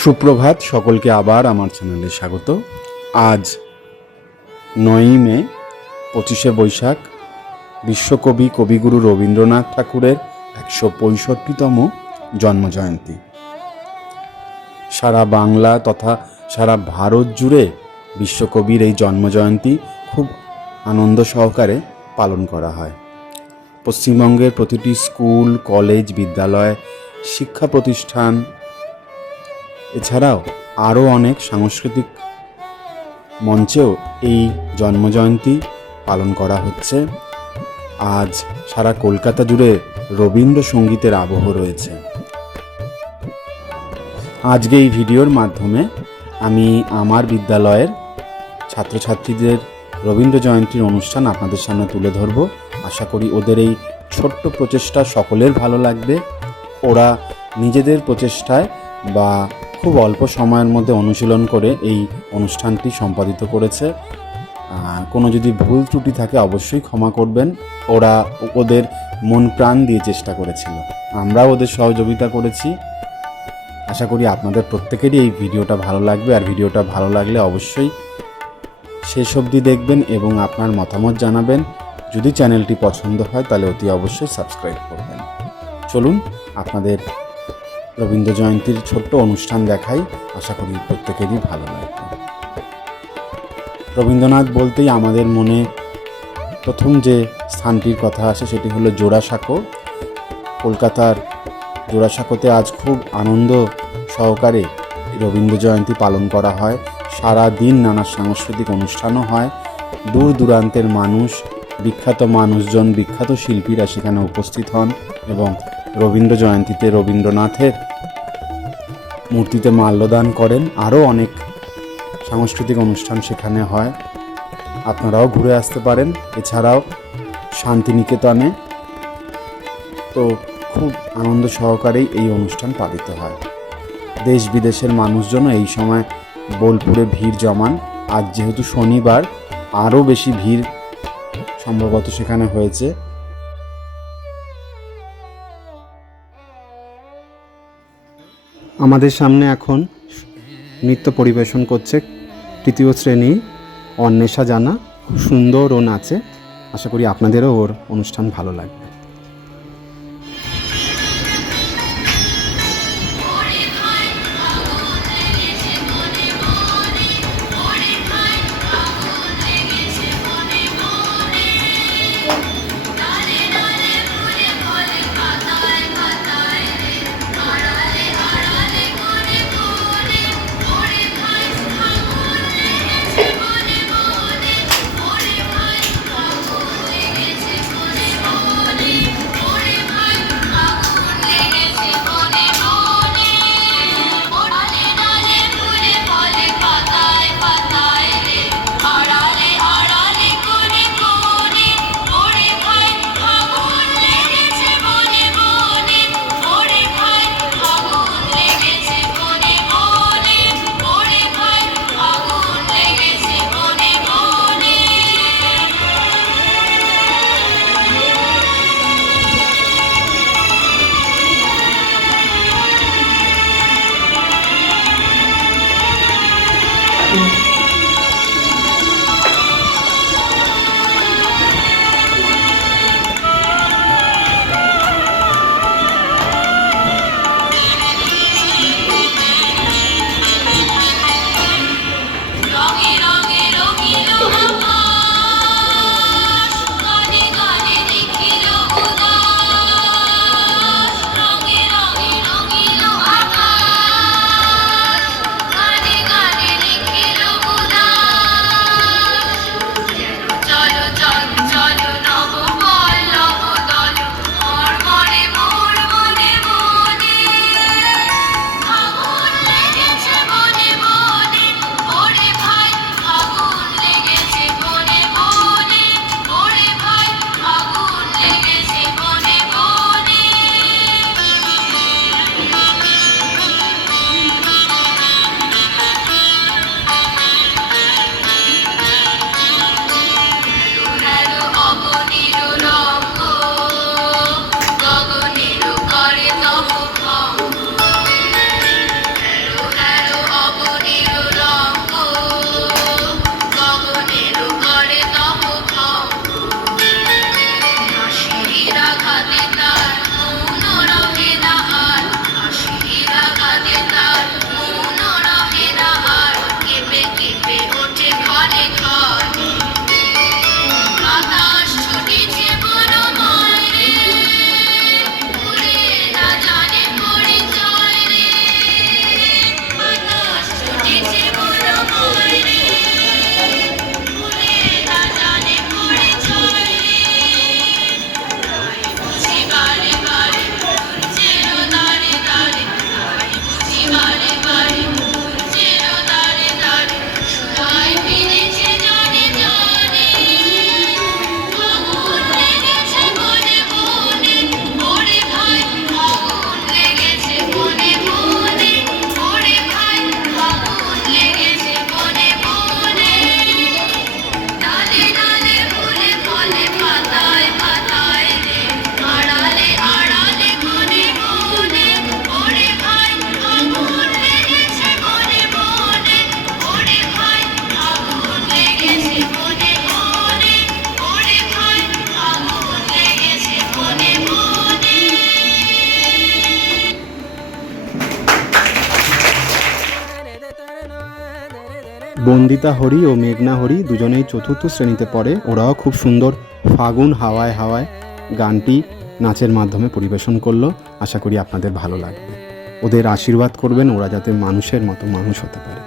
সুপ্রভাত, সকলকে আবার আমার চ্যানেলে স্বাগত। আজ 9ই মে, 25শে বৈশাখ, বিশ্বকবি কবিগুরু রবীন্দ্রনাথ ঠাকুরের 165তম জন্মজয়ন্তী। সারা বাংলা তথা সারা ভারত জুড়ে বিশ্বকবির এই জন্মজয়ন্তী খুব আনন্দ সহকারে পালন করা হয়। পশ্চিমবঙ্গের প্রতিটি স্কুল, কলেজ, বিদ্যালয়, শিক্ষা প্রতিষ্ঠান এছাড়াও আরও অনেক সাংস্কৃতিক মঞ্চেও এই জন্মজয়ন্তী পালন করা হচ্ছে। আজ সারা কলকাতা জুড়ে রবীন্দ্রসঙ্গীতের আবহ রয়েছে। আজকে এই ভিডিওর মাধ্যমে আমি আমার বিদ্যালয়ের ছাত্রছাত্রীদের রবীন্দ্র জয়ন্তীর অনুষ্ঠান আপনাদের সামনে তুলে ধরব। আশা করি ওদের এই ছোট্ট প্রচেষ্টা সকলের ভালো লাগবে। ওরা নিজেদের প্রচেষ্টায় বা খুব অল্প সময়ের মধ্যে অনুশীলন করে এই অনুষ্ঠানটি সম্পাদিত করেছে। কোনো যদি ভুল ত্রুটি থাকে অবশ্যই ক্ষমা করবেন। ওরা ওদের মন প্রাণ দিয়ে চেষ্টা করেছিল, আমরাও ওদের সহযোগিতা করেছি। আশা করি আপনাদের প্রত্যেকেরই এই ভিডিওটা ভালো লাগবে। আর ভিডিওটা ভালো লাগলে অবশ্যই শেষ অবধি দেখবেন এবং আপনার মতামত জানাবেন। যদি চ্যানেলটি পছন্দ হয় তাহলে অতি অবশ্যই সাবস্ক্রাইব করবেন। চলুন আপনাদের রবীন্দ্র জয়ন্তীর ছোট্ট অনুষ্ঠান দেখাই। আশা করি প্রত্যেকেরই ভালো লাগবে। রবীন্দ্রনাথ বলতেই আমাদের মনে প্রথম যে স্থানটির কথা আসে সেটি হলো জোড়াসাঁকো। কলকাতার জোড়াসাঁকোতে আজ খুব আনন্দ সহকারে রবীন্দ্র জয়ন্তী পালন করা হয়। সারা দিন নানা সাংস্কৃতিক অনুষ্ঠানও হয়। দূর দূরান্তের মানুষ, বিখ্যাত মানুষজন, বিখ্যাত শিল্পীরা সেখানে উপস্থিত হন এবং রবীন্দ্র জয়ন্তীতে রবীন্দ্রনাথের মূর্তিতে মাল্যদান করেন। আরও অনেক সাংস্কৃতিক অনুষ্ঠান সেখানে হয়, আপনারাও ঘুরে আসতে পারেন। এছাড়াও শান্তিনিকেতনে তো খুব আনন্দ সহকারেই এই অনুষ্ঠান পালিত হয়। দেশ বিদেশের মানুষজনও এই সময় বোলপুরে ভিড় জমান। আজ যেহেতু শনিবার, আরও বেশি ভিড় সম্ভবত সেখানে হয়েছে। আমাদের সামনে এখন নৃত্য পরিবেশন করছে তৃতীয় শ্রেণী অন্বেষা জানা। খুব সুন্দর ও নাচে। আশা করি আপনাদেরও ওর অনুষ্ঠান ভালো লাগবে। বন্দিতা হরি ও মেঘনা হরি দুজনেই চতুর্থ শ্রেণীতে পড়ে। ওরাও খুব সুন্দর ফাগুন হাওয়ায় হাওয়ায় গানটি নাচের মাধ্যমে পরিবেশন করলো। আশা করি আপনাদের ভালো লাগবে। ওদের আশীর্বাদ করবেন, ওরা যাতে মানুষের মতো মানুষ হতে পারে।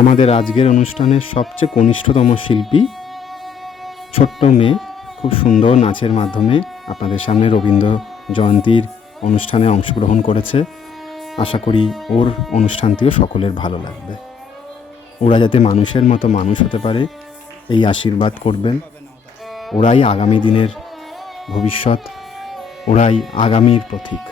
আমাদের আজকের অনুষ্ঠানের সবচেয়ে কনিষ্ঠতম শিল্পী ছোট্ট মেয়ে খুব সুন্দর নাচের মাধ্যমে আপনাদের সামনে রবীন্দ্র জয়ন্তীর অনুষ্ঠানে অংশগ্রহণ করেছে। আশা করি ওর অনুষ্ঠানটিও সকলের ভালো লাগবে। ওরা যাতে মানুষের মতো মানুষ হতে পারে এই আশীর্বাদ করবেন। ওরাই আগামী দিনের ভবিষ্যৎ, ওরাই আগামীর পথিক।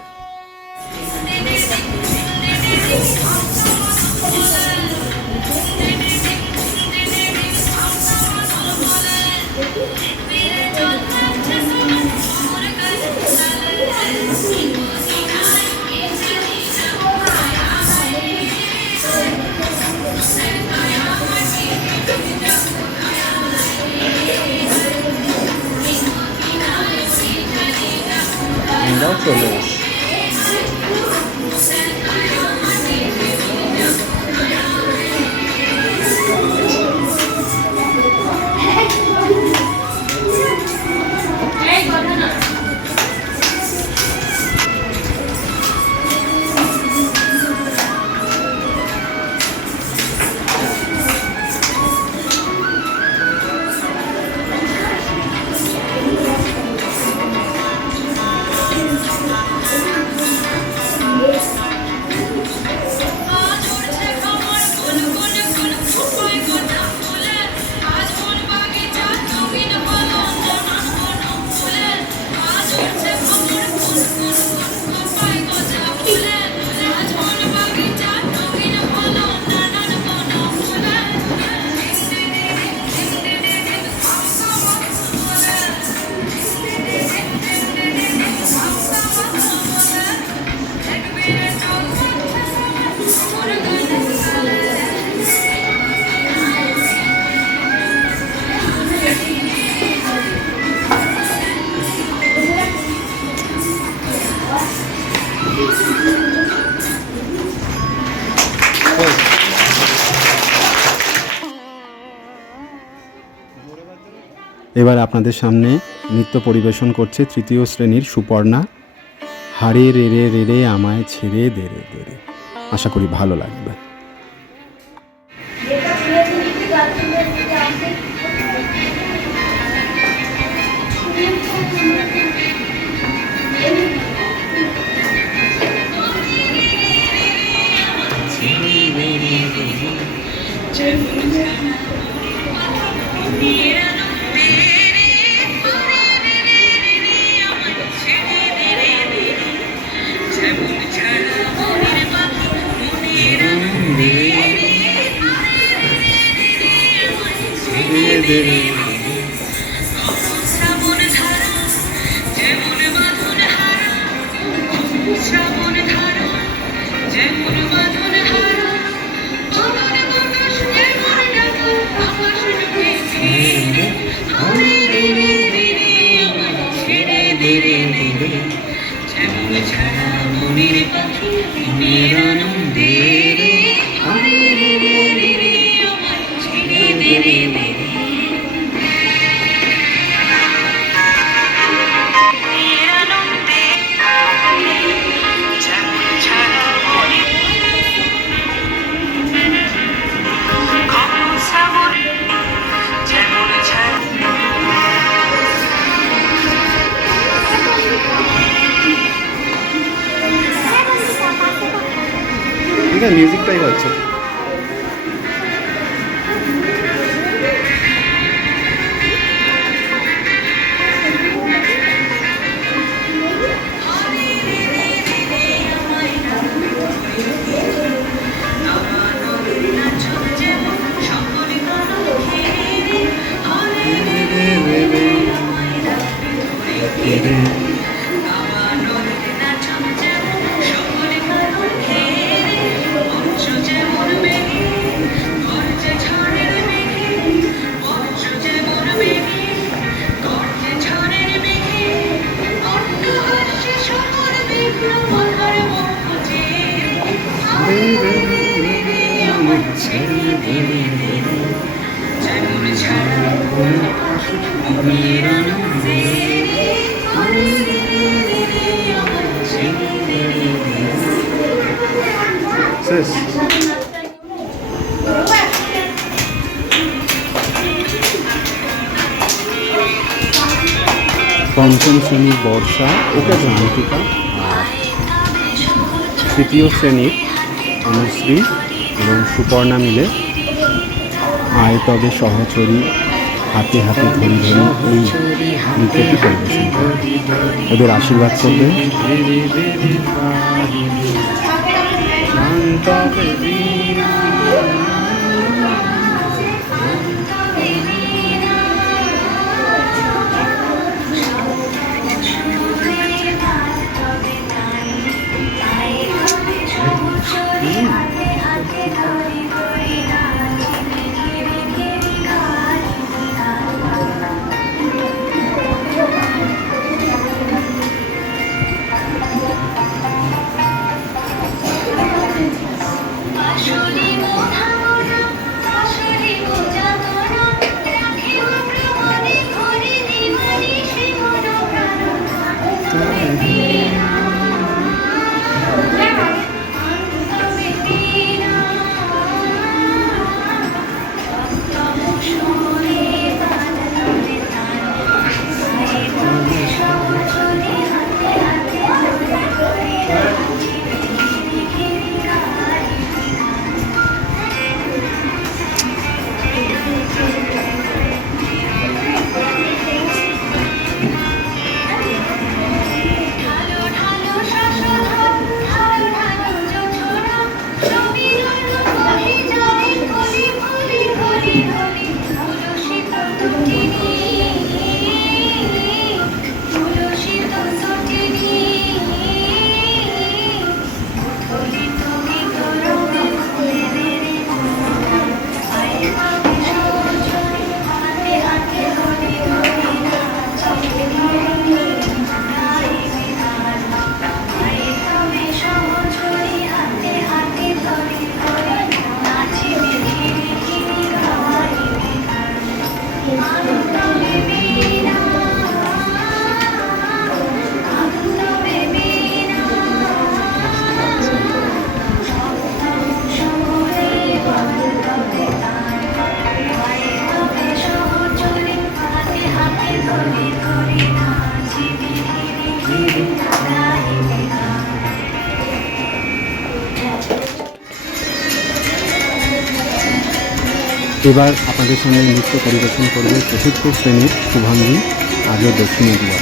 চলে এবার আপনাদের সামনে নৃত্য পরিবেশন করছে তৃতীয় শ্রেণীর সুপর্ণা। হারে রে রে রে রে আমায় ছেড়ে দে রে দে রে। আশা করি ভালো লাগবে। মিউজিকটাই হচ্ছে। পঞ্চম শ্রেণীর বর্ষা, ওকে জান্তিকা, আর তৃতীয় শ্রেণীর অনুশ্রী এবং সুপর্ণা মিলে আয় তবে সহচরী হাতে হাতে ধরি ধরি এই নৃত্যটি পরিবেশন করে। ওদের আশীর্বাদ করবে। Thank you. এবার আপনাদের সঙ্গে নৃত্য পরিবেশন করবে চতুর্থ শ্রেণীর শুভাঙ্গী আজও দক্ষিণ area.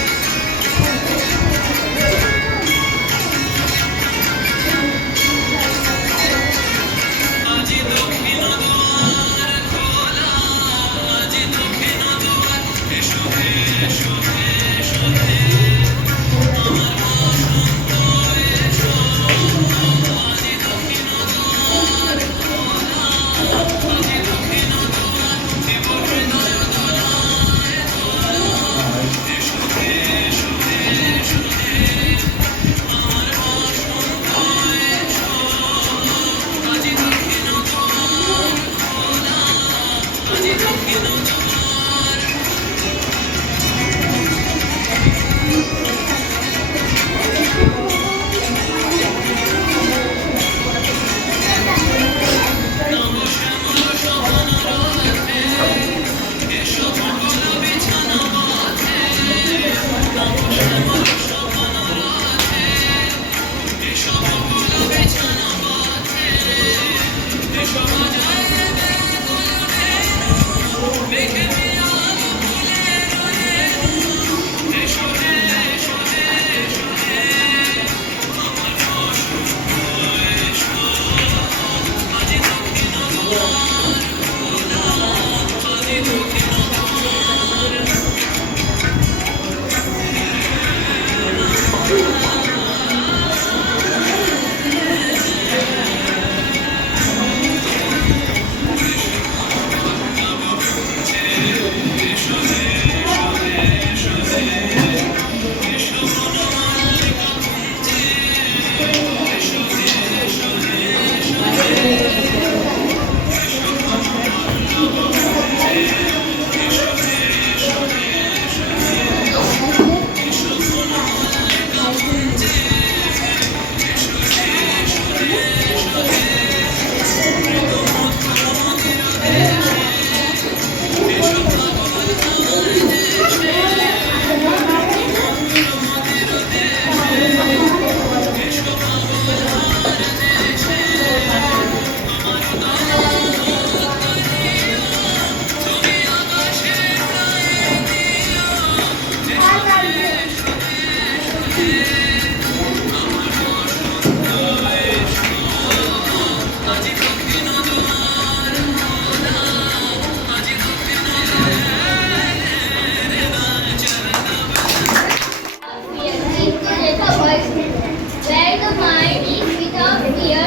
Where the mind is without fear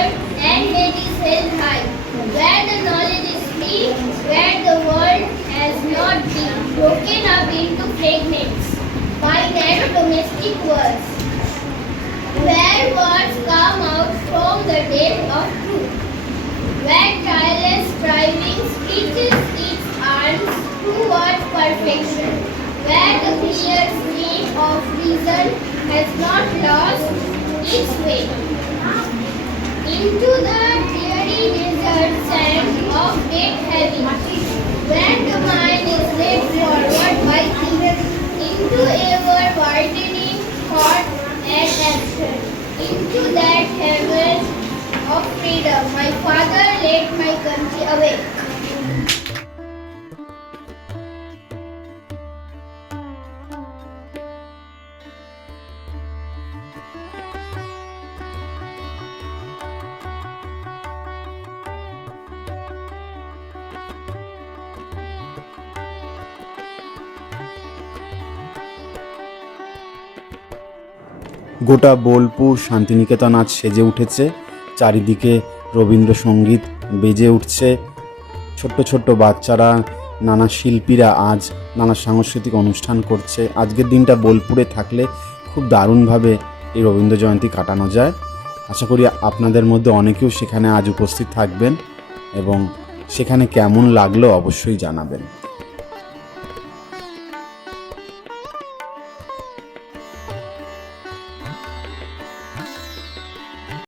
and it is held high, where the knowledge is free, where the world has not been broken up into fragments by narrow domestic words, where words come out from the depth of truth, where tireless striving reaches its arms towards perfection, where the clear stream of reason has not lost its way into the dreary desert sand of dead heaven, where the mind is led forward by things into ever widening thought and action, into that heaven of freedom. My father led my country away. গোটা বোলপুর শান্তিনিকেতন আজ সেজে উঠেছে, চারিদিকে রবীন্দ্রসঙ্গীত বেজে উঠছে, ছোট্ট ছোট্ট বাচ্চারা, নানা শিল্পীরা আজ নানা সাংস্কৃতিক অনুষ্ঠান করছে। আজকের দিনটা বোলপুরে থাকলে খুব দারুণভাবে এই রবীন্দ্র জয়ন্তী কাটানো যায়। আশা করি আপনাদের মধ্যে অনেকেও সেখানে আজ উপস্থিত থাকবেন এবং সেখানে কেমন লাগলো অবশ্যই জানাবেন।